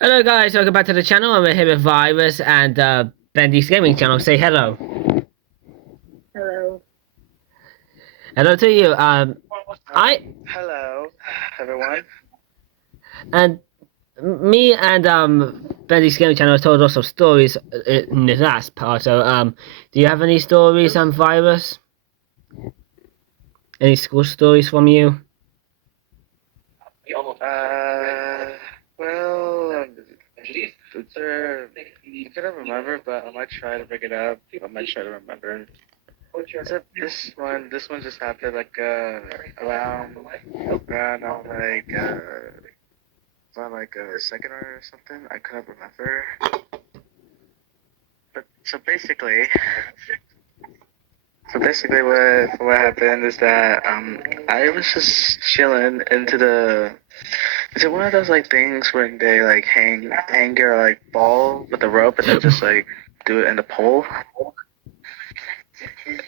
Hello guys, welcome back to the channel. I'm here with Virus and Bendy's Gaming channel. Say hello. Hello. Hello to you. I Hello, everyone. and me and Bendy's Gaming channel told us some stories in the last part. So do you have any stories on Virus? Any school stories from you? Well, I couldn't remember, but I might try to bring it up. I might try to remember. Except this one just happened like around like a second or something. I couldn't remember. But so basically, what happened is that I was just chilling into the. Is it one of those like things when they like hang your like ball with a rope and then just like do it in the pole?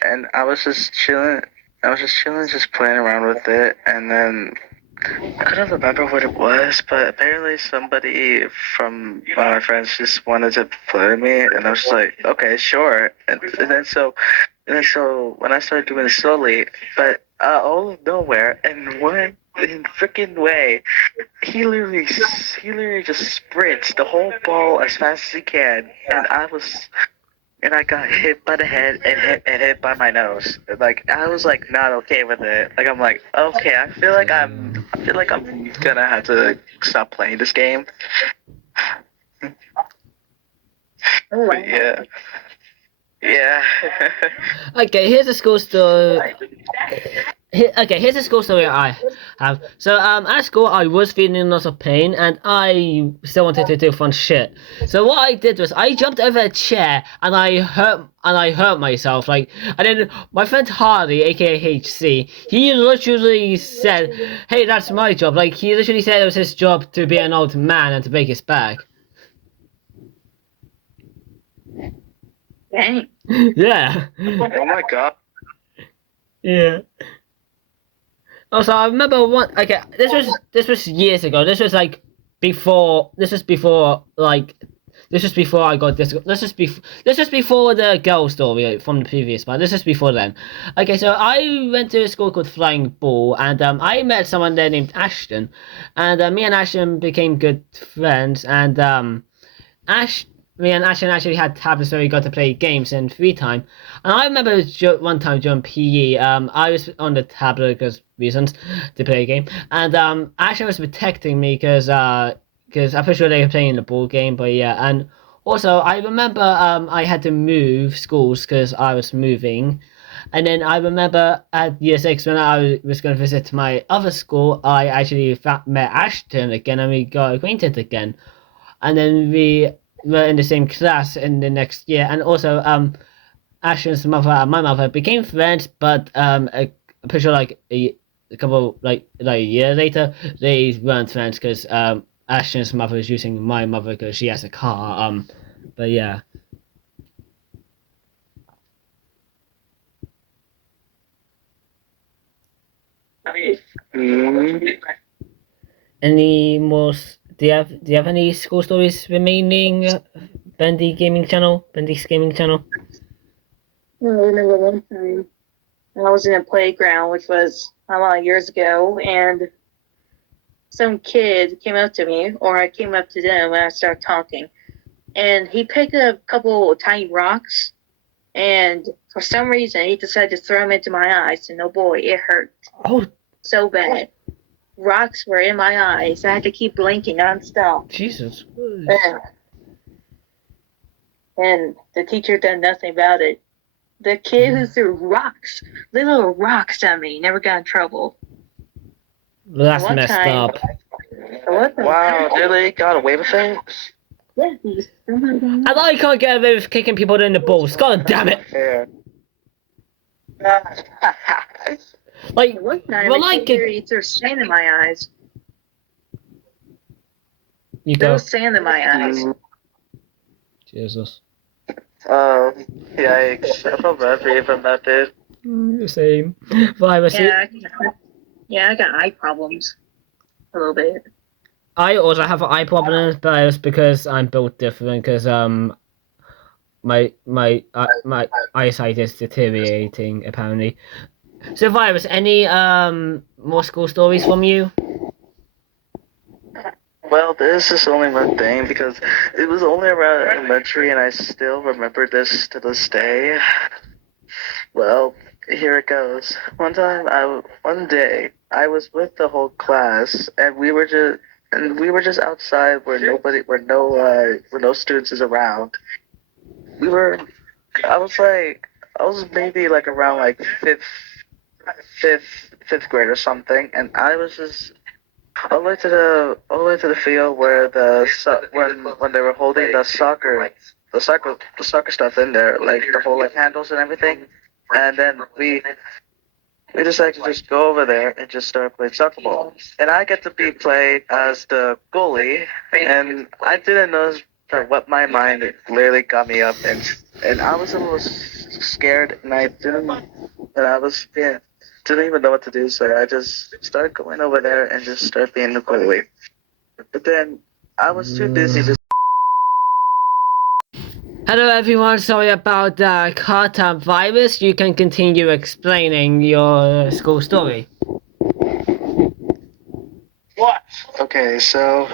And I was just chilling. I was just chilling, just playing around with it, and then I couldn't remember what it was, but apparently somebody from one of my friends just wanted to play with me, and I was just like, okay, sure. And then so when I started doing it slowly, but out of nowhere, and one in freaking way, he literally just sprints the whole ball as fast as he can, and I got hit by the head and hit by my nose. Like I was like not okay with it. Like I'm like, okay, I feel like I'm gonna have to stop playing this game. Oh, But wow. yeah. Yeah. Okay, here's a school story. Here's a school story I have. So at school I was feeling lots of pain and I still wanted to do fun shit. So what I did was I jumped over a chair and I hurt myself. And then my friend Hardy, aka HC, he literally said, "Hey, that's my job." Like he literally said it was his job to be an old man and to break his back. Dang. Yeah. Oh my god. Yeah. Also, I remember one. Okay, this was years ago. This was before I got this. This was before the girl story from the previous part. This is before then. Okay, so I went to a school called Flying Ball, and I met someone there named Ashton, and me and Ashton became good friends, and Ash, me and Ashton actually had tablets where we got to play games in free time. And I remember one time during PE, I was on the tablet because reasons to play a game, and Ashton was protecting me because I'm pretty sure they were playing the ball game. But yeah, and also I remember I had to move schools because I was moving. And then I remember at year six when I was going to visit my other school, I actually met Ashton again and we got acquainted again, and then we were in the same class in the next year. And also, Ashton's mother and my mother became friends, but I'm pretty sure like a couple like a year later they weren't friends because Ashton's mother was using my mother because she has a car. But yeah. Mm. Any more? Do you have any school stories remaining? Bendy's gaming channel. I remember one time I was in a playground, which was a lot of years ago, and some kid came up to me, or I came up to them, and I started talking. And he picked up a couple of tiny rocks, and for some reason, he decided to throw them into my eyes. And oh boy, it hurt Oh so bad. Rocks were in my eyes. I had to keep blinking nonstop. Jesus! And the teacher done nothing about it. The kid who threw rocks, little rocks at me, never got in trouble. That's One messed time, up. Wow, really got away with it? yeah, somebody got I thought you can't get away with kicking people in the balls. God damn it! Fair. Like, one time, well, the like teacher it, he threw sand in my eyes. you There go. was sand in my eyes. Jesus. Oh, yikes. I felt bad for you from that, dude. Same. Virus. Yeah, I got eye problems a little bit. I also have eye problems, but it's because I'm built different. Because my eyesight is deteriorating apparently. So, Virus, any more school stories from you? Well, this is only one thing because it was only around elementary, and I still remember this to this day. Well, here it goes. One day, I was with the whole class, and we were just outside where no students is around. We were, I was maybe like around like fifth grade or something, and I was just all the way to the field where when they were holding the soccer stuff in there, like the whole like handles and everything, and then we decided to just go over there and just start playing soccer ball. And I get to be played as the goalie, and I didn't know what my mind literally got me up, and I was a little scared, and I was yeah, didn't even know what to do, so I just started going over there and just started being the goalie. But then I was too busy to. Hello everyone, sorry about the cut Virus. You can continue explaining your school story. What? Okay, so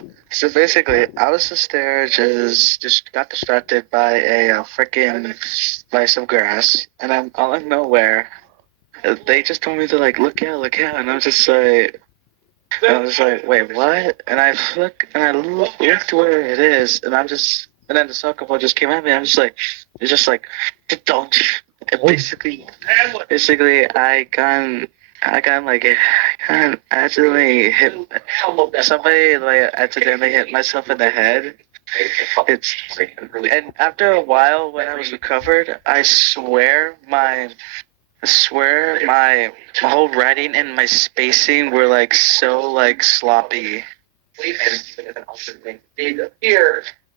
basically, I was just there, just got distracted by a freaking slice of grass, and I'm all in nowhere. They just told me to like look out, and I was like, wait, what? And I looked where it is, and then the soccer ball just came at me. It's just like, don't. And basically, I got like, I accidentally hit somebody, like, accidentally hit myself in the head. And after a while, when I was recovered, my whole writing and my spacing were like so like sloppy.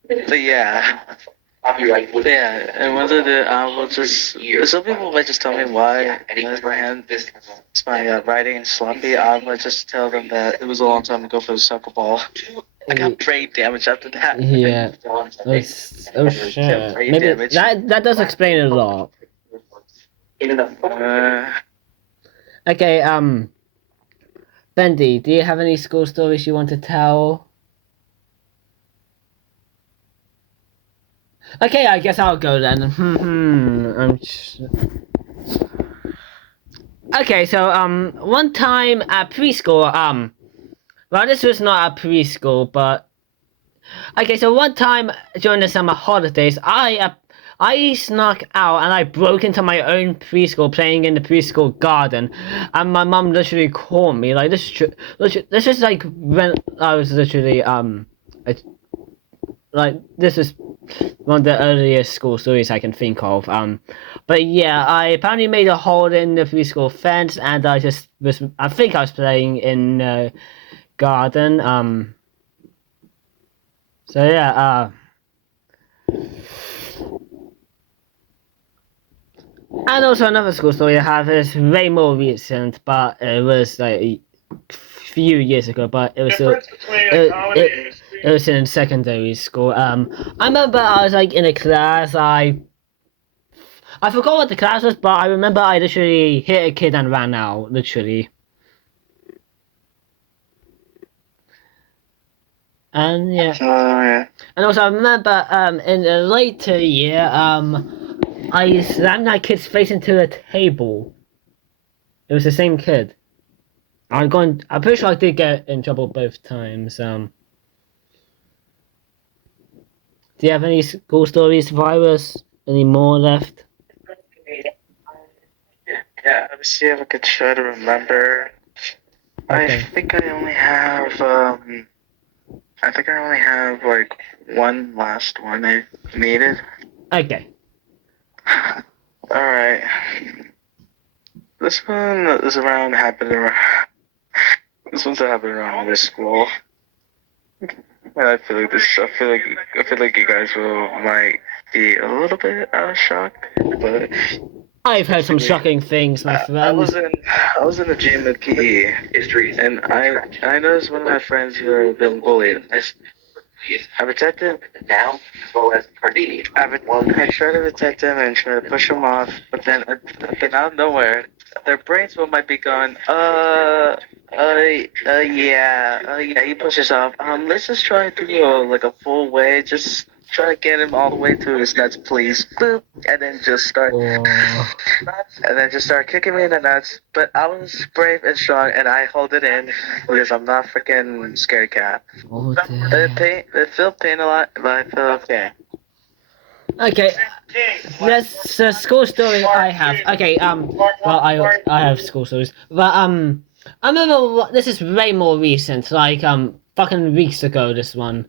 But yeah. Yeah, and whether I will just some people might just tell me why my writing is sloppy. I might just tell them that it was a long time ago for the soccer ball. I got brain damage after that. Yeah. Oh shit. Maybe that does explain a lot. Okay, Bendy, do you have any school stories you want to tell? Okay, I guess I'll go then. Okay, so one time at preschool, well, this was not at preschool, but okay, so one time during the summer holidays, I snuck out and I broke into my own preschool playing in the preschool garden, and my mum literally caught me. Like this is like when I was literally like this is one of the earliest school stories I can think of. But yeah, I apparently made a hole in the preschool fence, and I think I was playing in the garden. So yeah, and also another school story I have is way more recent, but it was like a few years ago, but it was it was in secondary school. I remember I was like in a class. I forgot what the class was, but I remember I literally hit a kid and ran out. Literally. And yeah. And also I remember in a later year I slammed that kid's face into a table. It was the same kid. I'm pretty sure I did get in trouble both times. Do you have any school stories, Virus? Any more left? Yeah, let me see if I could try to remember. Okay. I think I only have like one last one I needed. Okay. Alright. This one is around happening. This one's happening around this school. And I feel like you guys might be a little bit shocked, but I've heard some shocking things, my I friend. was in the gym at PE history, and I noticed one of my friends who were being bullied. I protected him now as well as Cardini. I tried to protect him and try to push him off, but then out of nowhere, their brains might be going, yeah. He pushes off. Let's just try to do like a full way, just try to get him all the way to his nuts, please. Boop, and then just start. Oh, And then just started kicking me in the nuts. But I was brave and strong, and I hold it in because I'm not freaking scared cat. oh dear. It felt pain a lot, but I feel okay. Okay, that's the school story I have. Okay, well, I have school stories, but I remember this is way more recent, like fucking weeks ago. This one.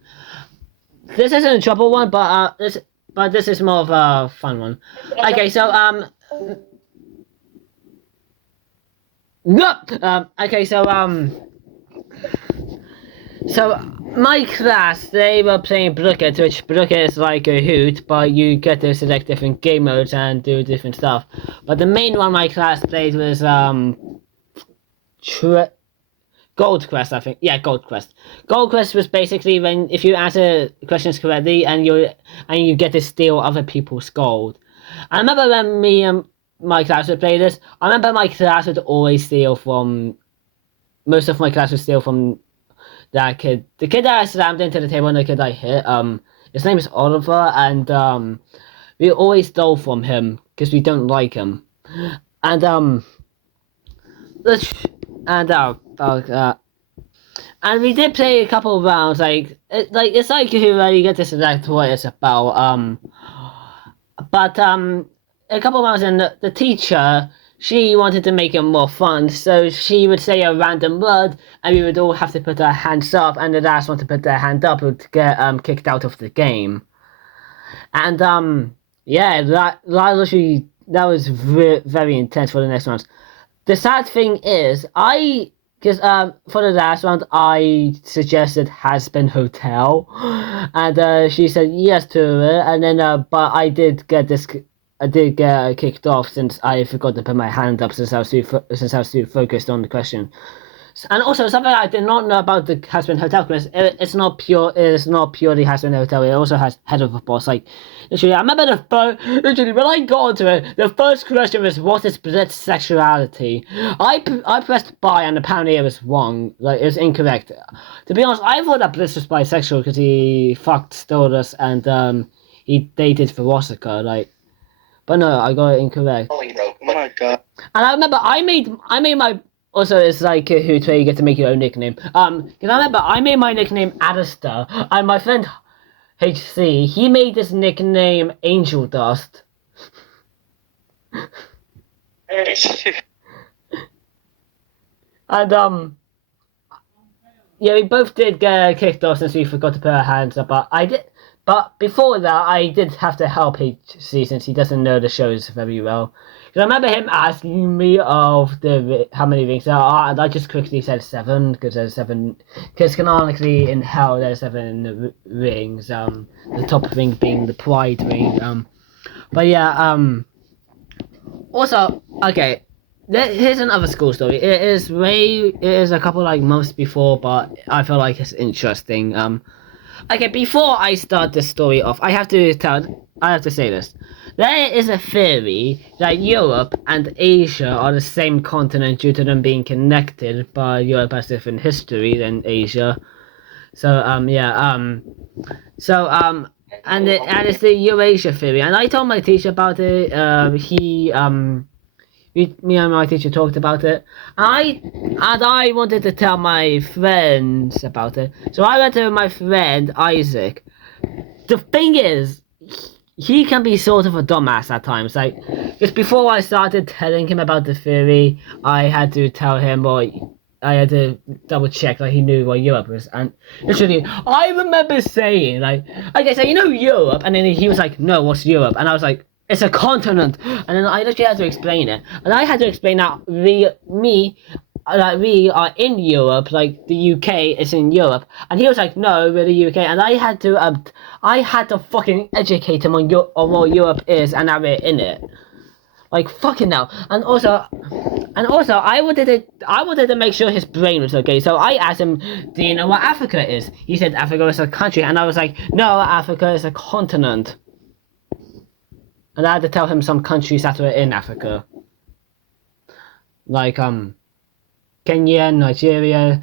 This isn't a trouble one, but this is more of a fun one. Okay, so okay, so my class, they were playing Brookett, which Brookett is like a hoot, but you get to select different game modes and do different stuff. But the main one my class played was Gold Quest, I think. Yeah, Gold Quest. Gold Quest was basically when if you answer questions correctly and you get to steal other people's gold. I remember when me and my class would play this. I remember my class would always steal from. Most of my class would steal from that kid. The kid that I slammed into the table and the kid I hit. His name is Oliver, and we always stole from him because we don't like him. And and we did play a couple of rounds. It's like you get to select what it's about. But a couple of rounds in, the teacher, she wanted to make it more fun, so she would say a random word, and we would all have to put our hands up, and the last one to put their hand up would get kicked out of the game. And yeah, that was very intense for the next rounds. The sad thing is, because for the last round, I suggested Has-Been Hotel, and she said yes to it, and then but I did get kicked off since I forgot to put my hand up since I was too focused on the question. And also something I did not know about the Has-Been Hotel quiz. It's not purely Has-Been Hotel. It also has Head of a Boss. Like literally, I remember literally when I got onto it, the first question was what is Brett's sexuality. I pressed buy and apparently it was wrong. Like it was incorrect. To be honest, I thought that Blitz was bisexual because he fucked Stardust and he dated Veronica. Like, but no, I got it incorrect. Oh my god! And I remember I made my. Also, it's like a hoot where you get to make your own nickname. Because I remember I made my nickname Alistair, and my friend HC, he made this nickname Angel Dust. And yeah, we both did get kicked off since we forgot to put our hands up. But before that, I did have to help HC since he doesn't know the shows very well. Because I remember him asking me of how many rings there are, and I just quickly said 7 because there's 7. Because canonically in Hell there's 7 rings. The top ring being the Pride ring. But yeah. Also, okay. Here's another school story. It is a couple like months before, but I feel like it's interesting. Okay, before I start this story off, I have to say this. There is a theory that Europe and Asia are the same continent due to them being connected, but Europe has different history than Asia. So and it's the Eurasia theory, and I told my teacher about it. Me and my teacher talked about it, and I wanted to tell my friends about it. So I went to my friend Isaac. The thing is, he can be sort of a dumbass at times. Like, because before I started telling him about the theory, I had to tell him, or I had to double check that he knew what Europe was. And literally, I remember saying, like, okay, so you know Europe, and then he was like, no, what's Europe? And I was like, it's a continent. And then I literally had to explain it. And I had to explain that we are in Europe, like the UK is in Europe. And he was like, no, we're the UK. And I had to fucking educate him on what Europe is and how we're in it. Like fucking hell. And also, I wanted to make sure his brain was okay. So I asked him, "Do you know what Africa is?" He said Africa is a country, and I was like, "No, Africa is a continent." And I had to tell him some countries that were in Africa, like Kenya, Nigeria,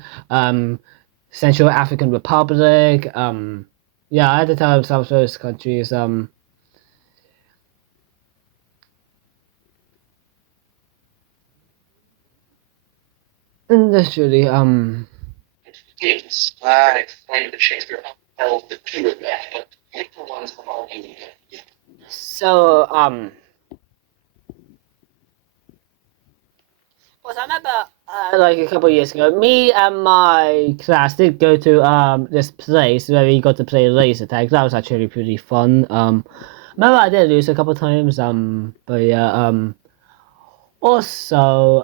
Central African Republic. Yeah, I had to tell him some of those countries. Literally, Yes, I find the Shakespeare held the two of that, but the ones from all England. So, well, I remember, like a couple of years ago, me and my class did go to this place where we got to play laser tag. That was actually pretty fun. Remember I did lose a couple of times. But yeah. Also,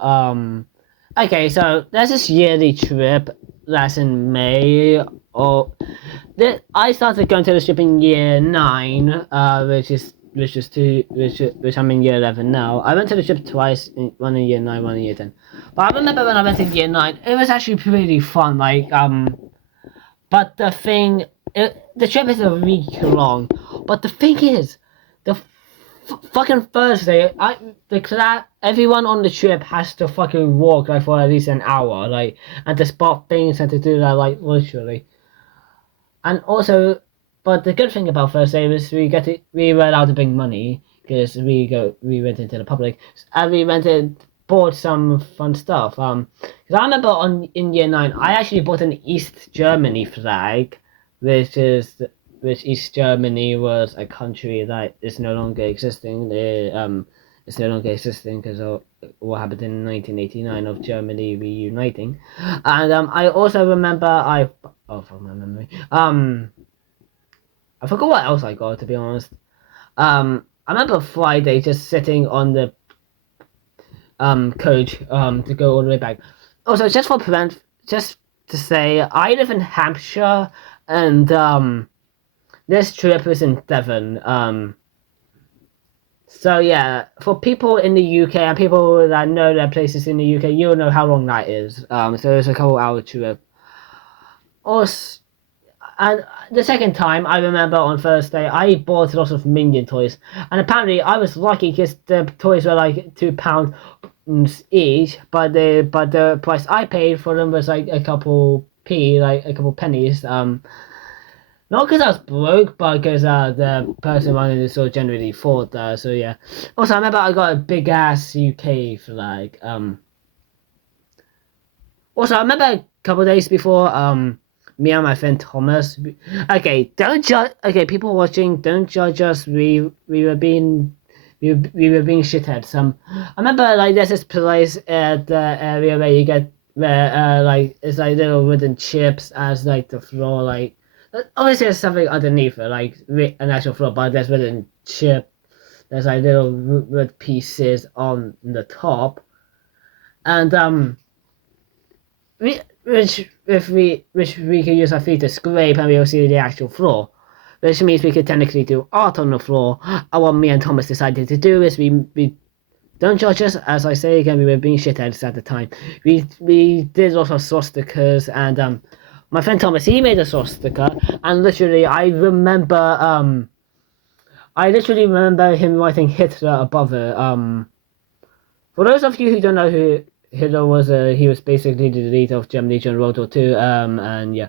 okay, so there's this yearly trip that's in May. Or I started going to the trip in year 9, which I'm in year 11 now. I went to the trip twice, one in year 9, one in year 10. But I remember when I went in year 9, it was actually pretty fun. Like but the trip is a week long. But the thing is, the fucking first day, everyone on the trip has to fucking walk like for at least an hour, like, and to spot things and to do that like literally. And also, but the good thing about first day was we were allowed to bring money because we went into the public and bought some fun stuff. Because I remember in year 9, I actually bought an East Germany flag, which East Germany was a country that is no longer existing. It's no longer existing because of what happened in 1989 of Germany reuniting. And I also remember from my memory. I forgot what else I got, to be honest. I remember Friday just sitting on the coach to go all the way back. Also, just to say, I live in Hampshire, and this trip was in Devon. So yeah, for people in the UK and people that know their places in the UK, you'll know how long that is. So it's a couple hour trip. And the second time, I remember on Thursday, I bought lots of Minion toys, and apparently I was lucky because the toys were like £2 each, but the price I paid for them was like a couple pennies. Not because I was broke, but because the person running the store generally afford that. So yeah. Also, I remember I got a big ass UK flag. Also, I remember a couple of days before, me and my friend Thomas. Okay, don't judge. Okay, people watching, don't judge us. We were being shitheads. I remember like there's this place at the area where you get where like it's like little wooden chips as like the floor. Like obviously there's something underneath it, like an actual floor, but there's wooden chip. There's like little wood pieces on the top, and which we can use our feet to scrape and we'll see the actual floor. Which means we could technically do art on the floor. And what me and Thomas decided to do is we don't judge us, as I say again, we were being shitheads at the time. We did lots of swastikas, and my friend Thomas, he made a swastika, and literally I literally remember him writing Hitler above it. For those of you who don't know who Hitler was, he was basically the leader of Germany during World War II, and yeah,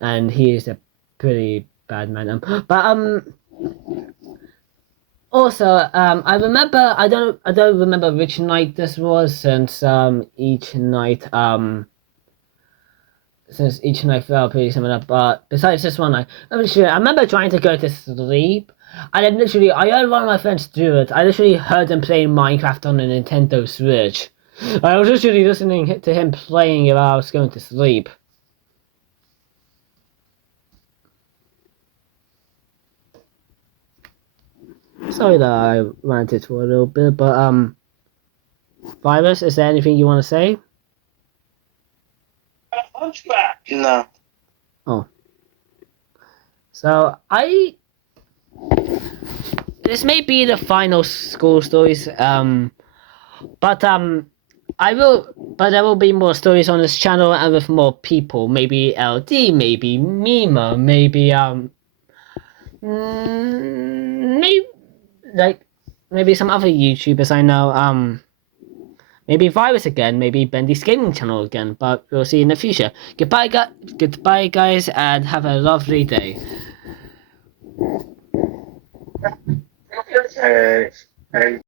and he is a pretty bad man. Also, I remember, I don't remember which night this was, since each night felt pretty similar. But besides this one night, I remember trying to go to sleep. And then literally, I heard one of my friends do it. I literally heard him playing Minecraft on a Nintendo Switch. I was literally listening to him playing it while I was going to sleep. Sorry that I ranted for a little bit, but Virus, is there anything you want to say? Hunchback. No. Oh. So this may be the final school stories. But there will be more stories on this channel and with more people. Maybe LD, maybe Mima, maybe maybe some other YouTubers I know. Maybe Virus again, maybe Bendy's Gaming Channel again, but we'll see in the future. Goodbye, guys, and have a lovely day.